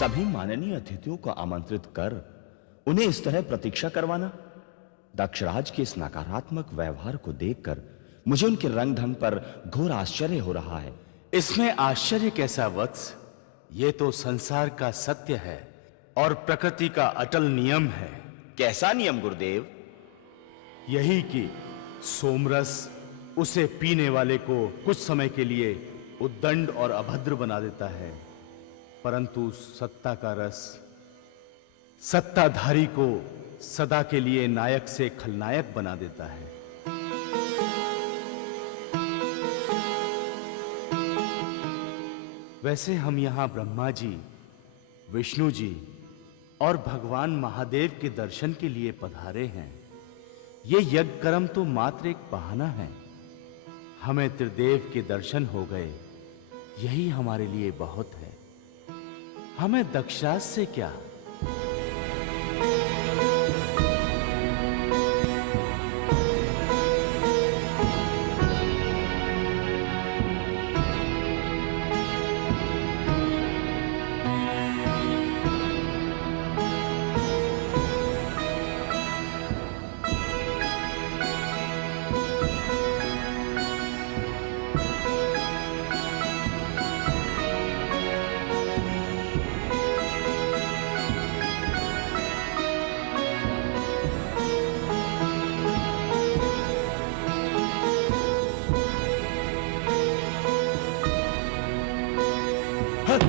सभी माननीय अतिथियों को आमंत्रित कर उन्हें इस तरह प्रतीक्षा करवाना, दक्षराज के इस नकारात्मक व्यवहार को देखकर मुझे उनके रंग ढंग पर घोर आश्चर्य हो रहा है। इसमें आश्चर्य कैसा वत्स? ये तो संसार का सत्य है और प्रकृति का अटल नियम है। कैसा नियम गुरुदेव? यही कि सोमरस उसे पीने वाले को कुछ समय के लिए उद्दंड और अभद्र बना देता है, परंतु सत्ता का रस सत्ताधारी को सदा के लिए नायक से खलनायक बना देता है। वैसे हम यहां ब्रह्मा जी, विष्णु जी और भगवान महादेव के दर्शन के लिए पधारे हैं। ये यज्ञ कर्म तो मात्र एक बहाना है। हमें त्रिदेव के दर्शन हो गए, यही हमारे लिए बहुत है। हमें दक्षराज से क्या?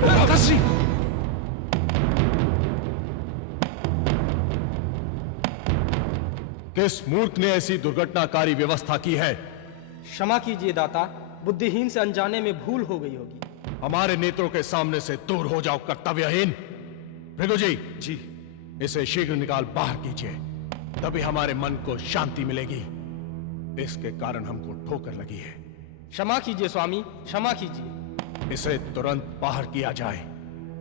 दादाश्री! किस मूर्ख ने ऐसी दुर्घटनाकारी व्यवस्था की है? क्षमा कीजिए दाता, बुद्धिहीन से अनजाने में भूल हो गई होगी। हमारे नेत्रों के सामने से दूर हो जाओ कर्तव्यहीन। भृगु जी, इसे शीघ्र निकाल बाहर कीजिए, तभी हमारे मन को शांति मिलेगी। इसके कारण हमको ठोकर लगी है। क्षमा कीजिए स्वामी, क्षमा कीजिए। इसे तुरंत बाहर किया जाए,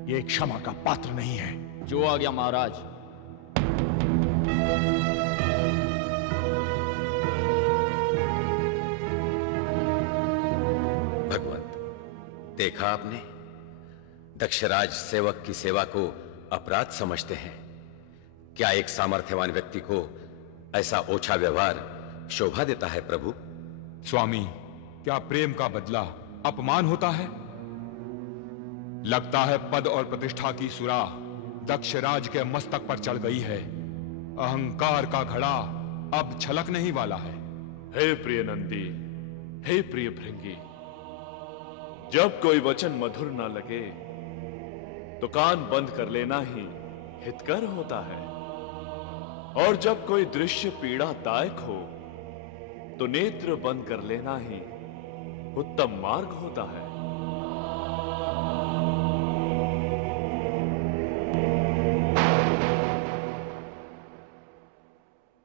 ये क्षमा का पात्र नहीं है। जो आ गया महाराज। भगवंत, देखा आपने, दक्षराज सेवक की सेवा को अपराध समझते हैं। क्या एक सामर्थ्यवान व्यक्ति को ऐसा ओछा व्यवहार शोभा देता है प्रभु? स्वामी, क्या प्रेम का बदला अपमान होता है? लगता है पद और प्रतिष्ठा की सुरा दक्षराज के मस्तक पर चढ़ गई है। अहंकार का घड़ा अब छलकने ही वाला है। हे प्रिय नंदी, हे प्रिय भृंगी, जब कोई वचन मधुर ना लगे तो कान बंद कर लेना ही हितकर होता है, और जब कोई दृश्य पीड़ादायक हो तो नेत्र बंद कर लेना ही उत्तम मार्ग होता है।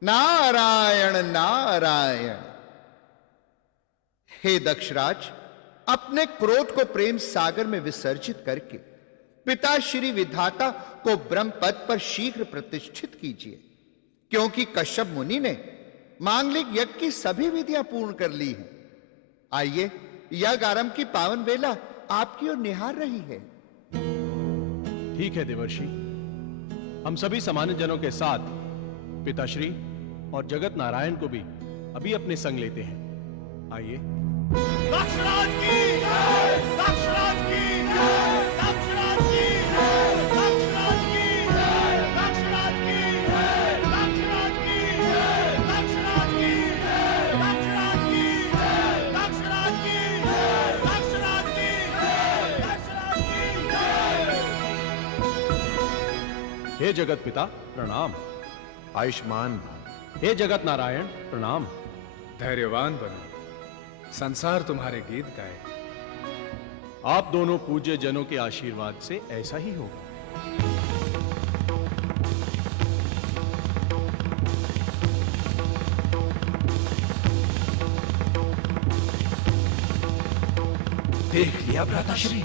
नारायण नारायण। हे दक्षराज, अपने क्रोध को प्रेम सागर में विसर्जित करके पिता श्री विधाता को ब्रह्म पद पर शीघ्र प्रतिष्ठित कीजिए, क्योंकि कश्यप मुनि ने मांगलिक यज्ञ की सभी विधियां पूर्ण कर ली हैं। आइए, यज्ञ आरंभ की पावन वेला आपकी ओर निहार रही है। ठीक है देवर्षि, हम सभी सामान्य जनों के साथ पिताश्री और जगत नारायण को भी अभी अपने संग लेते हैं। आइए। दक्षराज की जय! दक्षराज की जय! दक्षराज की जय! दक्षराज की जय! दक्षराज की जय! दक्षराज की जय! दक्षराज की जय! दक्षराज की जय! दक्षराज की जय! दक्षराज की जय! दक्षराज की जय! हे जगत पिता प्रणाम। आयुष्मान भव। हे जगत नारायण प्रणाम। धैर्यवान बनो, संसार तुम्हारे गीत गाए। आप दोनों पूज्य जनों के आशीर्वाद से ऐसा ही होगा। देख लिया भ्राताश्री,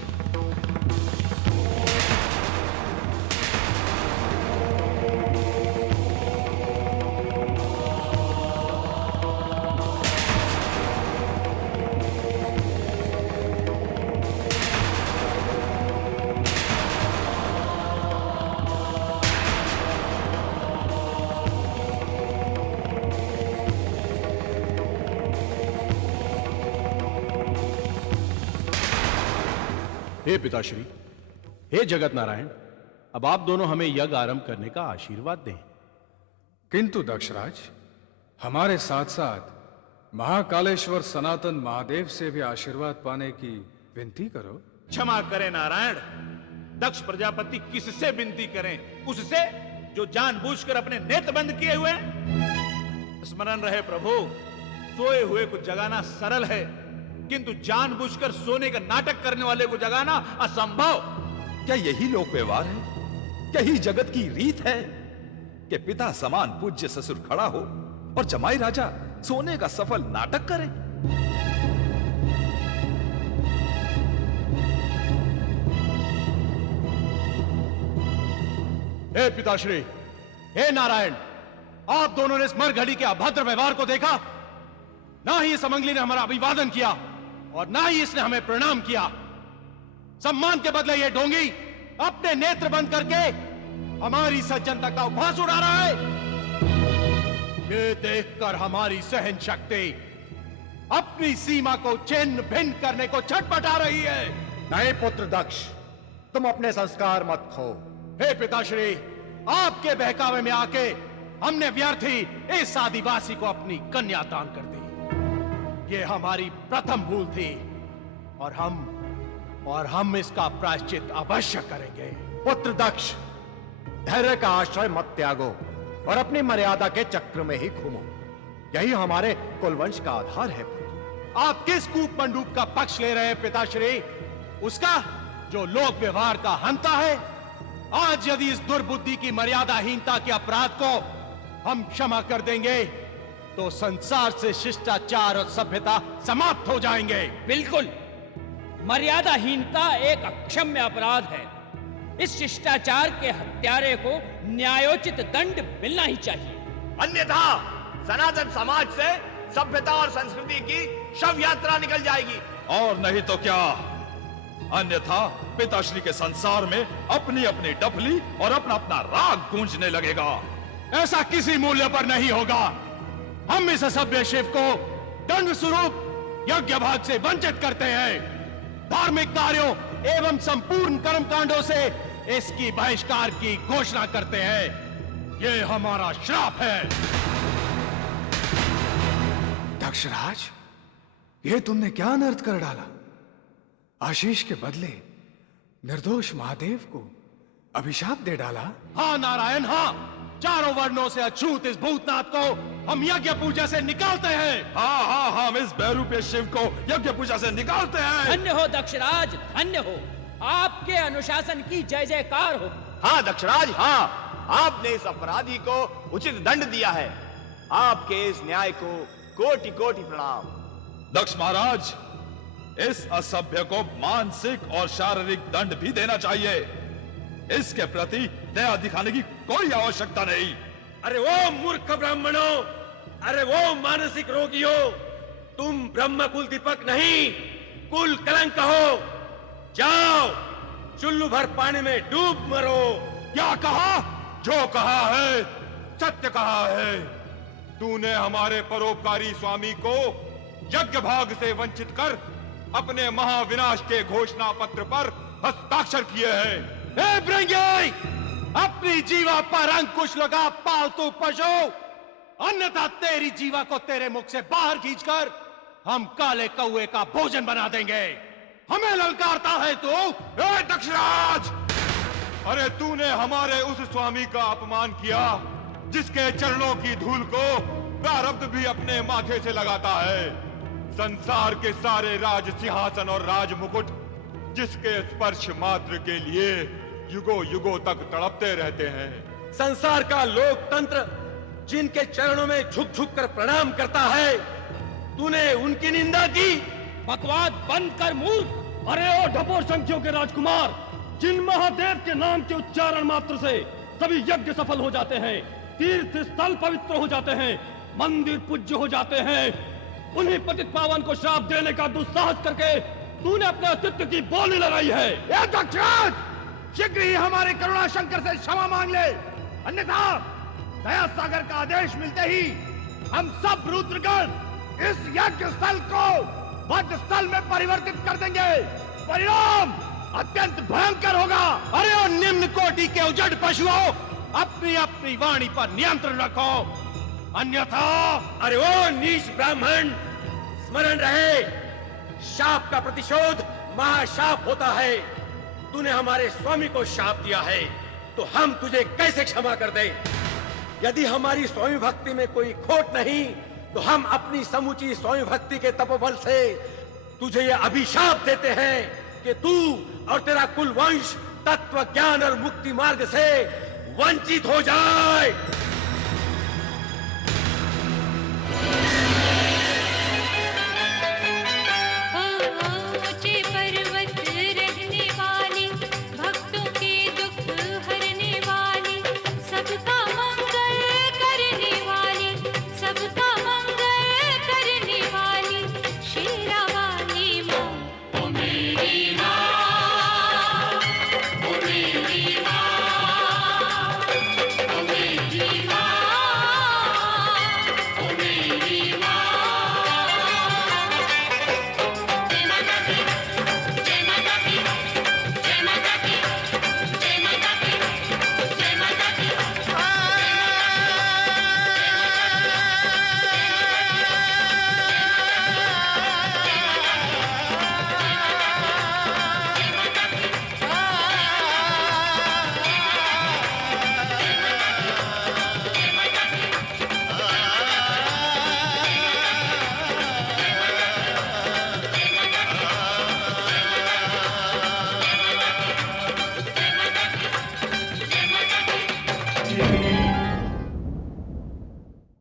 हे पिताश्री, हे जगत नारायण, अब आप दोनों हमें यज्ञ आरंभ करने का आशीर्वाद दें। किंतु दक्षराज, हमारे साथ साथ महाकालेश्वर सनातन महादेव से भी आशीर्वाद पाने की विनती करो। क्षमा करें नारायण, दक्ष प्रजापति किससे विनती करें? उससे जो जानबूझकर अपने नेत्र बंद किए हुए हैं। स्मरण रहे प्रभु, सोए हुए को जगाना सरल है, किंतु जानबूझकर सोने का नाटक करने वाले को जगाना असंभव। क्या यही लोक व्यवहार है? क्या यही जगत की रीत है कि पिता समान पूज्य ससुर खड़ा हो और जमाई राजा सोने का सफल नाटक करे? हे पिताश्री, हे नारायण, आप दोनों ने इस मर घड़ी के अभद्र व्यवहार को देखा। ना ही इस अमंगली ने हमारा अभिवादन किया और ना ही इसने हमें प्रणाम किया। सम्मान के बदले ये ढोंगी अपने नेत्र बंद करके हमारी सज्जनता का उपहास उड़ा रहा है। ये देखकर हमारी सहन शक्ति अपनी सीमा को छिन्न भिन्न करने को छटपटा रही है। नहीं पुत्र दक्ष, तुम अपने संस्कार मत खो। हे पिताश्री, आपके बहकावे में आके हमने व्यर्थ ही इस आदिवासी को अपनी कन्या दान कर दी। ये हमारी प्रथम भूल थी और हम इसका प्रायश्चित अवश्य करेंगे। पुत्र दक्ष, धैर्य का आश्रय मत त्यागो और अपनी मर्यादा के चक्र में ही घूमो। यही हमारे कुलवंश का आधार है पुत्र। आप किस कूप मंडूप का पक्ष ले रहे हैं पिताश्री? उसका जो लोक व्यवहार का हंता है। आज यदि इस दुर्बुद्धि की मर्यादाहीनता के अपराध को हम क्षमा कर देंगे तो संसार से शिष्टाचार और सभ्यता समाप्त हो जाएंगे। बिल्कुल, मर्यादाहीनता एक अक्षम्य अपराध है। इस शिष्टाचार के हत्यारे को न्यायोचित दंड मिलना ही चाहिए। अन्यथा सनातन समाज से सभ्यता और संस्कृति की शव यात्रा निकल जाएगी। और नहीं तो क्या, अन्यथा पिताश्री के संसार में अपनी अपनी डफली और अपना अपना राग गूंजने लगेगा। ऐसा किसी मूल्य पर नहीं होगा। हम इस असभ्य शिव को दंड स्वरूप यज्ञ भाग से वंचित करते हैं। धार्मिक कार्यों एवं संपूर्ण कर्मकांडों से इसकी बहिष्कार की घोषणा करते हैं। ये हमारा श्राप है। दक्षराज, ये तुमने क्या अनर्थ कर डाला? आशीष के बदले निर्दोष महादेव को अभिशाप दे डाला। हाँ नारायण, हाँ, चारों वर्णों से अछूत इस भूतनाथ को हम यज्ञ पूजा से निकालते हैं। हाँ हाँ, हम इस बैरूपे शिव को यज्ञ पूजा से निकालते हैं। धन्य हो दक्षराज, धन्य हो। आपके अनुशासन की जय जयकार हो। हाँ दक्षराज, हाँ, आपने इस अपराधी को उचित दंड दिया है। आपके इस न्याय को कोटि कोटि प्रणाम। दक्ष महाराज, इस असभ्य को मानसिक और शारीरिक दंड भी देना चाहिए। इसके प्रति दया दिखाने की कोई आवश्यकता नहीं। अरे वो मूर्ख ब्राह्मणों, अरे वो मानसिक रोगियों, तुम ब्रह्म कुल दीपक नहीं, कुल कलंक हो। जाओ, चुल्लू भर पानी में डूब मरो। क्या कहा? जो कहा है सत्य कहा है। तूने हमारे परोपकारी स्वामी को यज्ञ भाग से वंचित कर अपने महाविनाश के घोषणा पत्र पर हस्ताक्षर किए हैं। हे भृंगी, अपनी जीवा पर अंकुश लगा पालतू पशु, अन्यथा तेरी जीवा को तेरे मुख से बाहर खींचकर हम काले कौए का भोजन बना देंगे। हमें ललकारता है तू? ए दक्षराज, अरे तूने हमारे उस स्वामी का अपमान किया जिसके चरणों की धूल को प्रारब्ध भी अपने माथे से लगाता है। संसार के सारे राज सिंहासन और राज मुकुट जिसके स्पर्श मात्र के लिए युगों युगों तक तड़पते रहते हैं। संसार का लोकतंत्र जिनके चरणों में झुक झुक कर प्रणाम करता है, तूने उनकी निंदा की। बकवाद बंद कर मूर्ख। अरे ओ ढपोर संख्यों के राजकुमार, जिन महादेव के नाम के उच्चारण मात्र से सभी यज्ञ सफल हो जाते हैं, तीर्थ स्थल पवित्र हो जाते हैं, मंदिर पूज्य हो जाते हैं, उन्हीं पतित पावन को श्राप देने का दुस्साहस करके तूने अपने अस्तित्व की बोली लगाई है। ये दक्षराज, शीघ्र ही हमारे करुणा शंकर से क्षमा मांग ले, अन्यथा दया सागर का आदेश मिलते ही हम सब रुद्रगण इस यज्ञ स्थल को वध स्थल में परिवर्तित कर देंगे। परिणाम अत्यंत भयंकर होगा। अरे ओ निम्न कोटि के उजड़ पशुओं, अपनी अपनी वाणी पर नियंत्रण रखो, अन्यथा। अरे ओ नीच ब्राह्मण, स्मरण रहे, शाप का प्रतिशोध महाशाप होता है। तूने हमारे स्वामी को शाप दिया है, तो हम तुझे कैसे क्षमा कर दें? यदि हमारी स्वामी भक्ति में कोई खोट नहीं, तो हम अपनी समूची स्वामी भक्ति के तपोबल से तुझे यह अभिशाप देते हैं कि तू और तेरा कुल वंश तत्व ज्ञान और मुक्ति मार्ग से वंचित हो जाए।